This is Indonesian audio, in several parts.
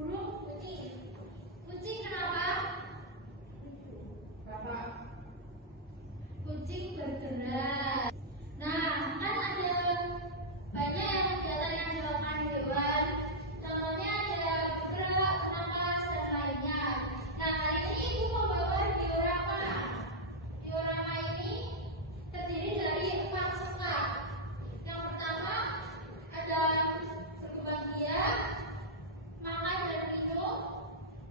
Burung kucing. Kucing kenapa? Kucing bergerak. Nah, kan ada banyak kegiatan yang dilakukan di hewan. Contohnya ada bergerak, bernapas, dan lainnya. Nah, hari ini ibu membawa diorama. Diorama ini terdiri dari 4 sekat. Yang pertama ada berkembang biak, makan dan minum,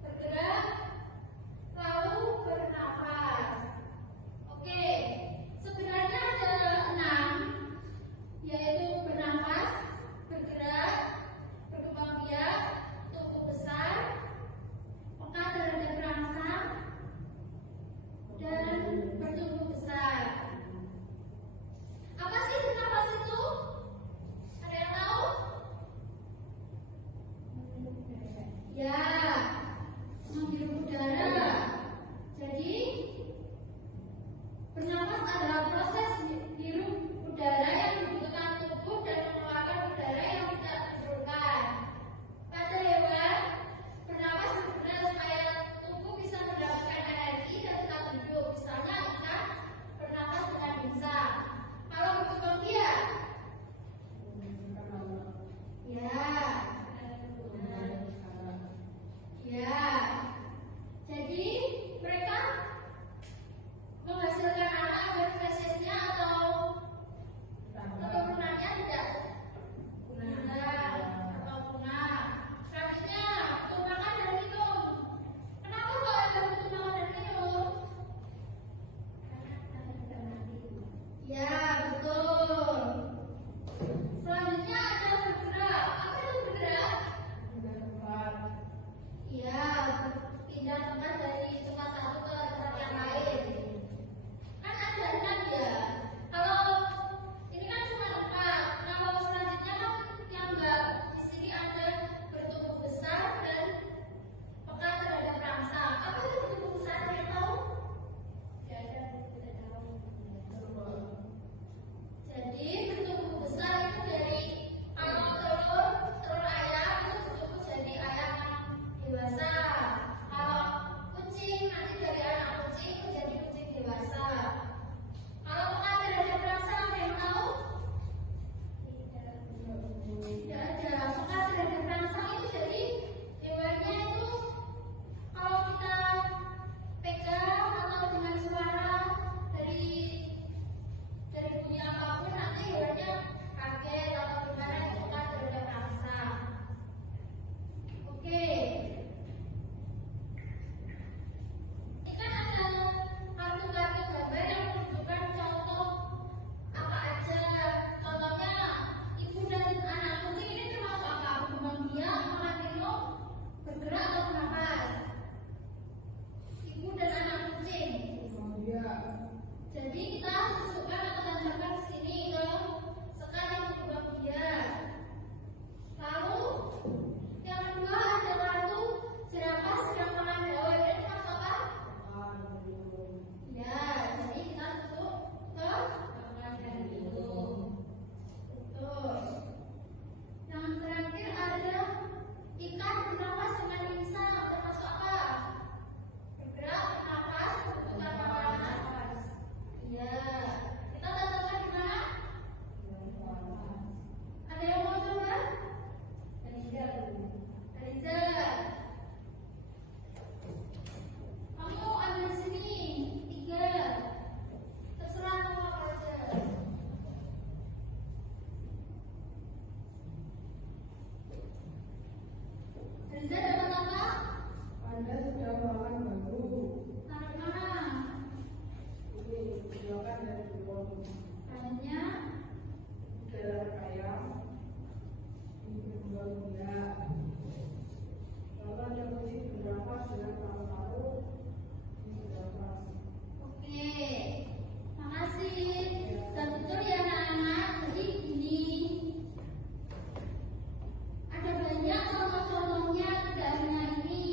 bergerak, lalu bernafas. Oke, sebenarnya ada 6, yaitu bernafas, bergerak, berkembang biak, tumbuh besar, peka terhadap rangsang, dan bertumbuh besar. Apa sih bernafas itu? Ada yang tahu? Ya, menghirup udara. Jadi, bernafas adalah proses hirup udara yang dibutuhkan tubuh dan mengeluarkan udara yang tidak diperlukan. Pada hewan, bernafas berguna supaya tubuh bisa mendapatkan energi dan tetap hidup. Misalnya ikan bernafas dengan bisa. Kalau berkembang biak, ya. Jadi mereka menghasilkan anak dari spesiesnya atau keturunannya tidak punah atau punah. Selanjutnya, butuh makan dan minum. Kenapa kok ada butuh makan dan minum? Ya, betul. Selanjutnya ada bergerak. Apa itu bergerak? Ya, pindah tempat dari tempat satu ke tempat yang lain. Kan ada 6 ya. Kalau ini kan cuma 4. Kalau selanjutnya kan yang enggak di sini ada bertumbuh besar dan peka terhadap rangsang. Apa itu bertumbuh besar? Ada yang tahu? Tidak tahu. Jadi bertumbuh besar itu dari kalau telur ayam itu bertumbuh jadi ayam yang dewasa. Kalau kucing nanti dari anak kucing menjadi kucing dewasa. Kalau peka terhadap rangsang ada yang tahu? Tidak ada. Peka terhadap rangsang itu jadi hewannya itu kalau kita pegang atau dengan suara dari bunyi apapun nanti hewannya kaget atau gimana, itu peka terhadap rangsang. Oke. Ini kan ada kartu-kartu gambar yang menunjukkan contoh apa aja. Contohnya ibu dan anak kucing ini termasuk apa? Berkembang biak, makan minum, bergerak atau bernafas? Ibu dan anak kucing. Jadi kita masukkan atau tambahkan ke sini ke sekat yang berkembang biak. Lalu yang kedua ada kartu jerapah sedang makan daun. Ini termasuk apa? Ya, jadi kita masuk ke makan dan minum. Betul. Yang terakhir ada ikan bernafas dengan lisan. Termasuk apa? Bergerak, bernafas, berputar makanan. Ya, kita letakkan di mana? Ada yang mau coba? Riza, kamu ambil sini 3. Terserah kamu apa aja. Riza dapat apa? Anda sudah makan baru. Taruh mana? Ini silakan dari bawah. Banyak. Darah ayam. Ini berkembang biak. Lalu ada kucing bernafas dengan paru-paru. Ini bernafas. Oke, makasih. Dan betul ya anak-anak. Jadi ini ada banyak contoh-contohnya, tidak hanya ini.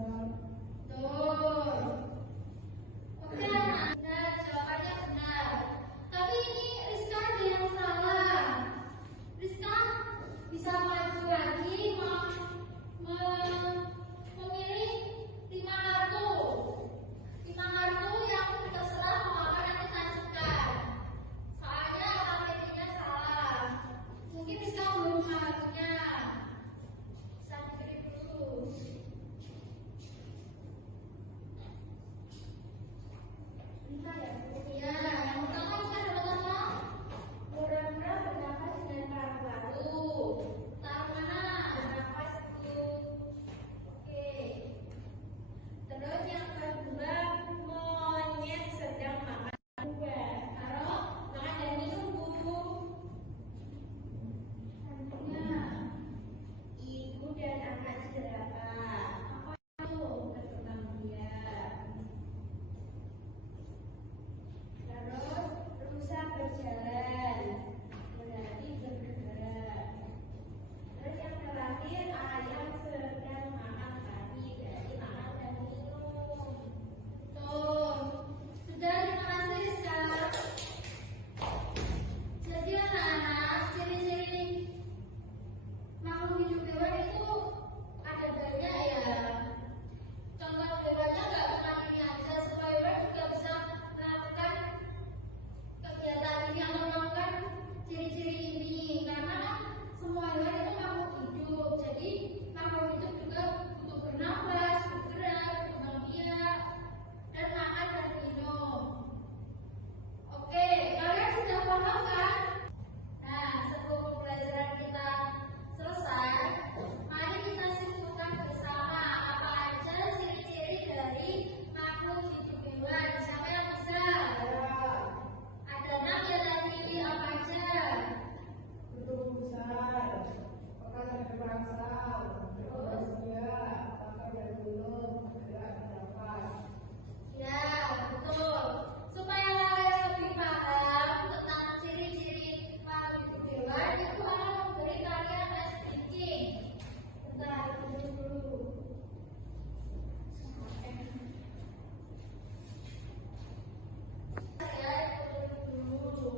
benar. Betul. Oke, anak. Benar, jawabannya benar. Tapi ini Rizka ada yang salah. Rizka bisa maju lagi memilih 5 kartu. 5 kartu yang terserah mau apa nanti lanjutkan. Soalnya alfabetnya salah. Mungkin Rizka belum kartunya. Bisa dipilih dulu. Bentar ya, Bu. Ya, yang pertama Rizka dapat apa? Murah-murah bernafas dengan paru-paru. Taruh mana? Bernafas itu. Oke. Terus yang kedua, monyet sedang makan buah. Taruh makan dan minum, Bu. Selanjutnya, ibu dan anak jerapah. Apa itu? Berkembang biak. Terus rusa berjalan, berarti bergerak. Terus yang terakhir ayam sedang makan padi, berarti makan dan minum. Tuh, sudah terima kasih Rizka. Jadi anak-anak, ciri-ciri makhluk hidup hewan itu ada banyak ya. Contoh hewannya nggak cuma ini aja, semua hewan juga bisa melakukan kegiatan ini atau melakukan ciri-ciri ini karena kan semua hewan itu makhluk hidup. Jadi makhluk hidup juga butuh bernafas, bergerak, berkembang biak, dan makan dan minum. Oke, kalian sudah paham kan? Nah, sebelum pembelajaran kita selesai, mari kita simpulkan bersama apa aja ciri-ciri dari makhluk hidup hewan. Siapa yang bisa? Ada 6 ya tadi, apa aja? Bertubuh besar, pekan dan berbangsa, berkembang biak, makan dan minum, bergerak bernafas. Ya, betul. Supaya kalian lebih paham tentang ciri-ciri makhluk hidup hewan, itu akan memberi kalian tes thinking. Bentar, tunggu dulu. Ya, tunggu dulu.